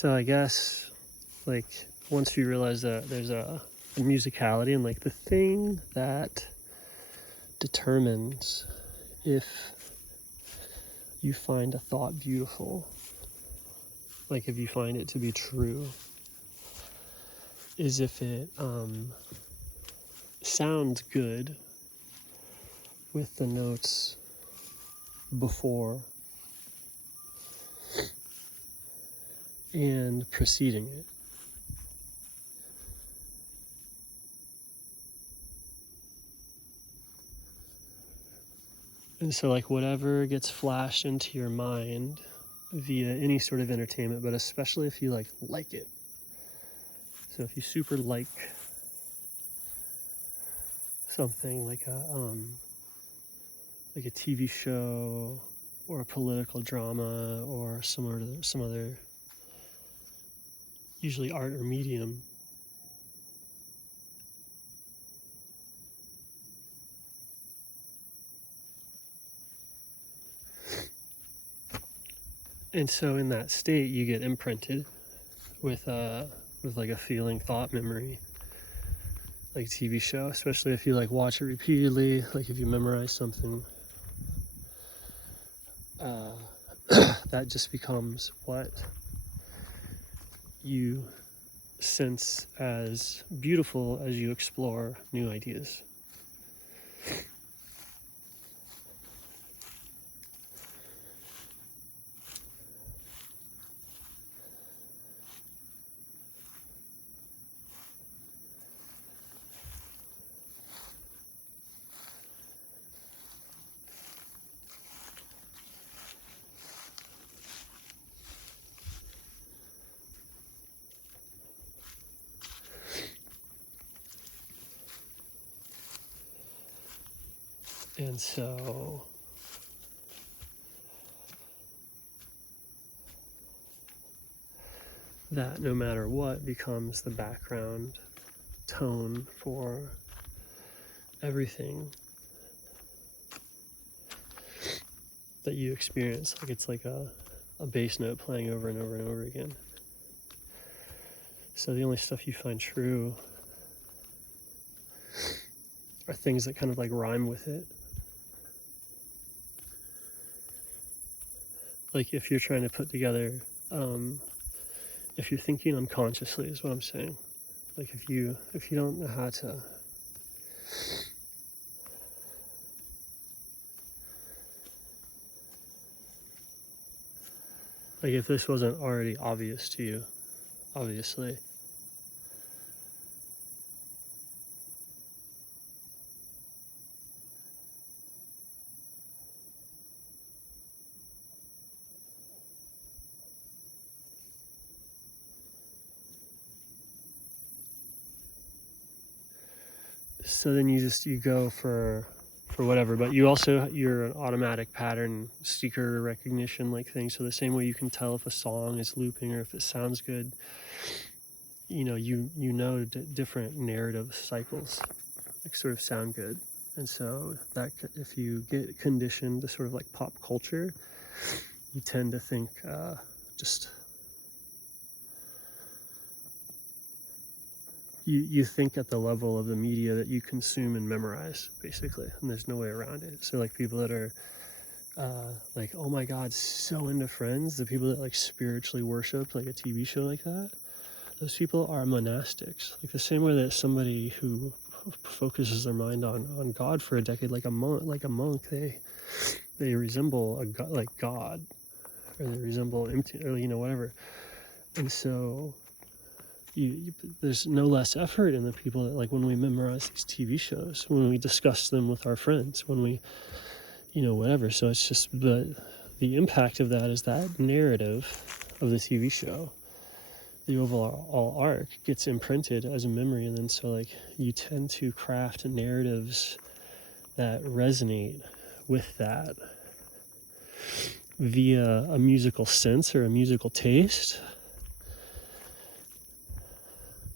So I guess, like, once you realize that there's a musicality, and like the thing that determines if you find a thought beautiful, like if you find it to be true, is if it sounds good with the notes before and preceding it. And so, like, whatever gets flashed into your mind via any sort of entertainment, but especially if you like it. So if you super like something like a TV show or a political drama or some other usually art or medium, and so in that state you get imprinted with like a feeling, thought, memory, like TV show, especially if you like watch it repeatedly, like if you memorize something, that just becomes what you sense as beautiful as you explore new ideas. And so that, no matter what, becomes the background tone for everything that you experience. Like it's like a bass note playing over and over and over again. So the only stuff you find true are things that kind of like rhyme with it. Like if you're trying to put together, if you're thinking unconsciously is what I'm saying. Like if you don't know how to, like if this wasn't already obvious to you, obviously, so then you go for whatever, but you're an automatic pattern seeker recognition like thing. So the same way you can tell if a song is looping or if it sounds good, you know different narrative cycles like sort of sound good. And so that if you get conditioned to sort of like pop culture, you tend to think just you think at the level of the media that you consume and memorize, basically, and there's no way around it. So like people that are like, oh my god, so into Friends, the people that like spiritually worship like a TV show like that, those people are monastics. Like the same way that somebody who focuses their mind on God for a decade, like a monk, they resemble a god, like God, or they resemble empty, or whatever. And so there's no less effort in the people that, like, when we memorize these TV shows, when we discuss them with our friends, when we whatever. So it's just the impact of that is that narrative of the TV show, the overall arc gets imprinted as a memory, and then so like you tend to craft narratives that resonate with that via a musical sense or a musical taste,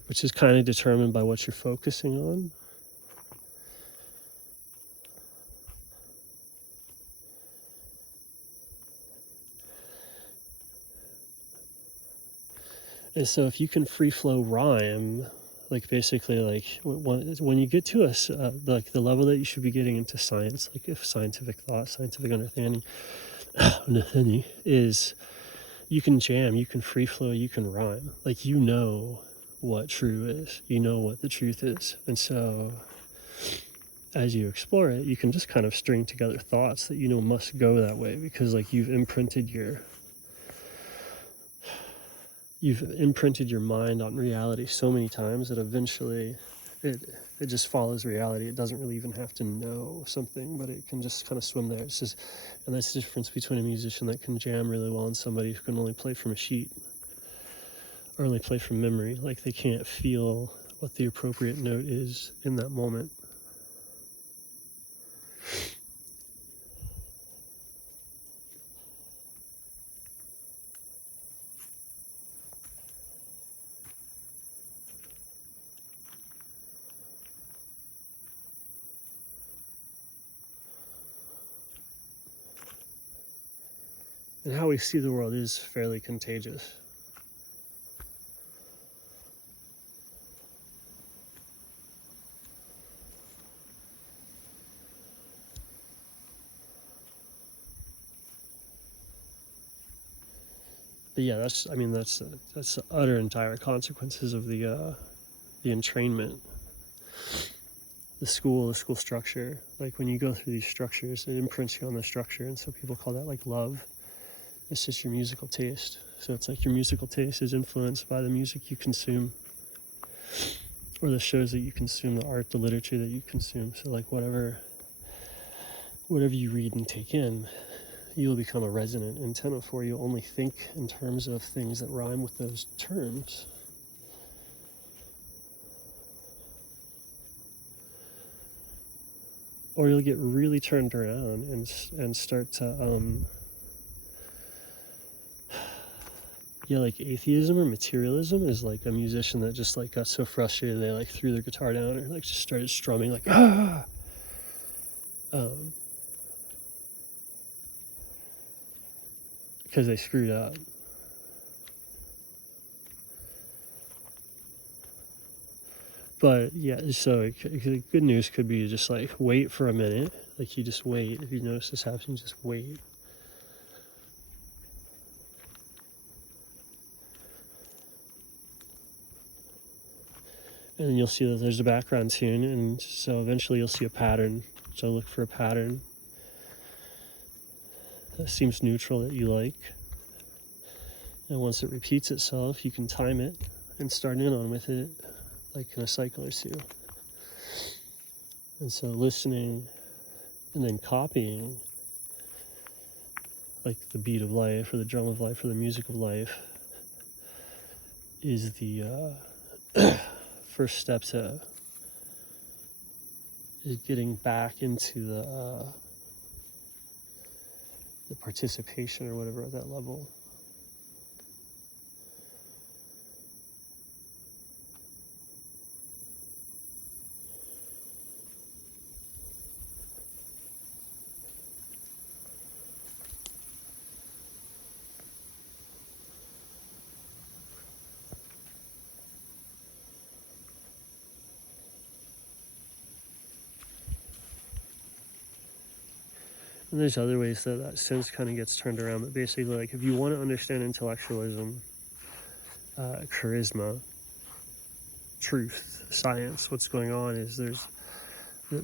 which is kind of determined by what you're focusing on. And so if you can free flow rhyme, like basically like when you get to like the level that you should be getting into science, like if scientific thought, scientific understanding is you can jam, you can free flow, you can rhyme. Like you know what true is, you know what the truth is. And so as you explore it, you can just kind of string together thoughts that you know must go that way, because like you've imprinted your mind on reality so many times that eventually it just follows reality. It doesn't really even have to know something, but it can just kind of swim there. It's just, and that's the difference between a musician that can jam really well and somebody who can only play from a sheet or only play from memory. Like they can't feel what the appropriate note is in that moment. And how we see the world is fairly contagious. But yeah, that's the utter entire consequences of the entrainment, the school structure. Like when you go through these structures, it imprints you on the structure, and so people call that like love. It's just your musical taste. So it's like your musical taste is influenced by the music you consume, or the shows that you consume, the art, the literature that you consume. So like whatever you read and take in, you'll become a resonant antenna for. You'll only think in terms of things that rhyme with those terms. Or you'll get really turned around and start to like atheism or materialism is like a musician that just like got so frustrated they like threw their guitar down or like just started strumming like because they screwed up. But yeah, so good news could be just like wait for a minute. Like you just wait. If you notice this happening, just wait. And then you'll see that there's a background tune, and so eventually you'll see a pattern. So look for a pattern that seems neutral that you like. And once it repeats itself, you can time it and start in on with it, like in a cycle or two. And so listening and then copying, like the beat of life or the drum of life or the music of life, is the first step to getting back into the participation or whatever at that level. And there's other ways that sense kind of gets turned around, but basically, like, if you want to understand intellectualism, charisma, truth, science, what's going on is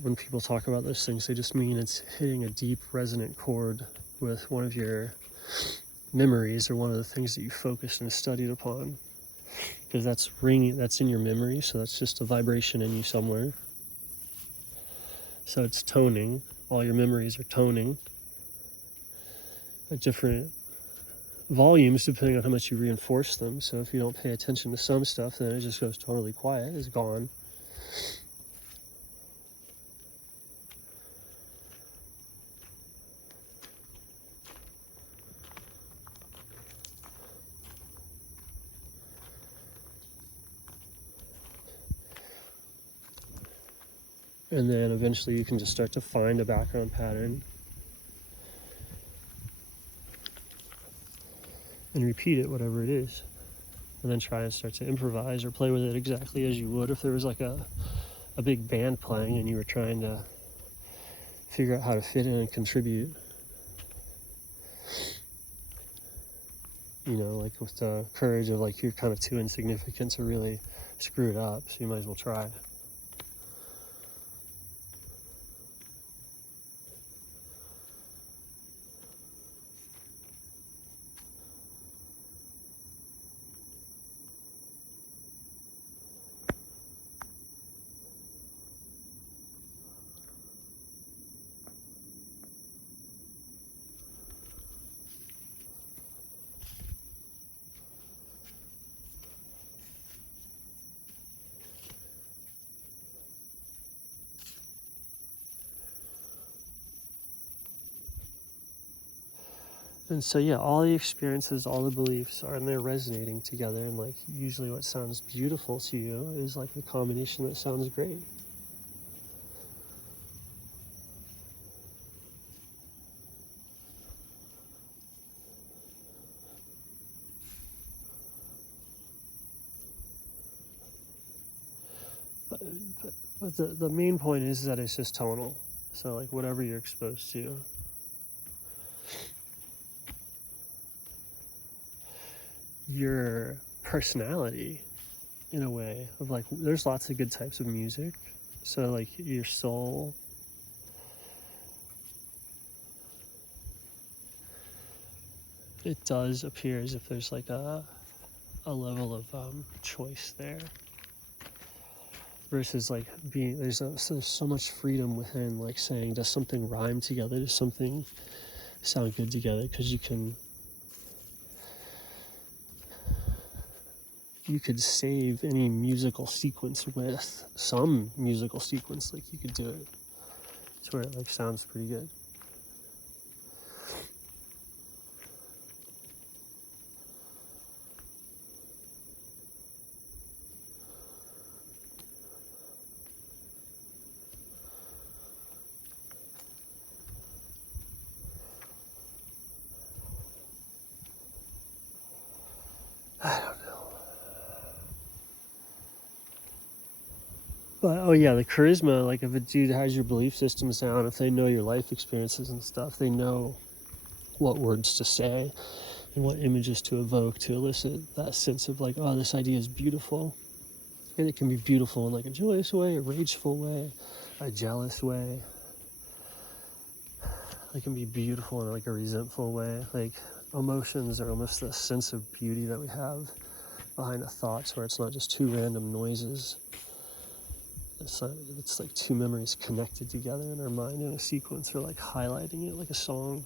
when people talk about those things, they just mean it's hitting a deep resonant chord with one of your memories or one of the things that you focused and studied upon, because that's ringing, that's in your memory, so that's just a vibration in you somewhere. So it's toning. All your memories are toning at different volumes depending on how much you reinforce them. So if you don't pay attention to some stuff, then it just goes totally quiet, it's gone. And then eventually you can just start to find a background pattern and repeat it, whatever it is. and then try and start to improvise or play with it exactly as you would if there was like a big band playing and you were trying to figure out how to fit in and contribute. You know, like with the courage of like you're kind of too insignificant to really screw it up, so you might as well try. And so yeah, all the experiences, all the beliefs are in there resonating together, and like usually what sounds beautiful to you is like the combination that sounds great. But the main point is that it's just tonal. So like whatever you're exposed to. Your personality, in a way, of like, there's lots of good types of music. So like your soul, it does appear as if there's like a level of choice there. Versus like being, there's so much freedom within like saying, does something rhyme together? Does something sound good together? Because you could save any musical sequence with some musical sequence. Like you could do it to where it like sounds pretty good. I don't know. But oh yeah, the charisma, like if a dude has your belief systems down, if they know your life experiences and stuff, they know what words to say and what images to evoke to elicit that sense of like, oh, this idea is beautiful. And it can be beautiful in like a joyous way, a rageful way, a jealous way. It can be beautiful in like a resentful way. Like emotions are almost the sense of beauty that we have behind the thoughts, where it's not just two random noises. It's like two memories connected together in our mind in a sequence, or like highlighting it like a song.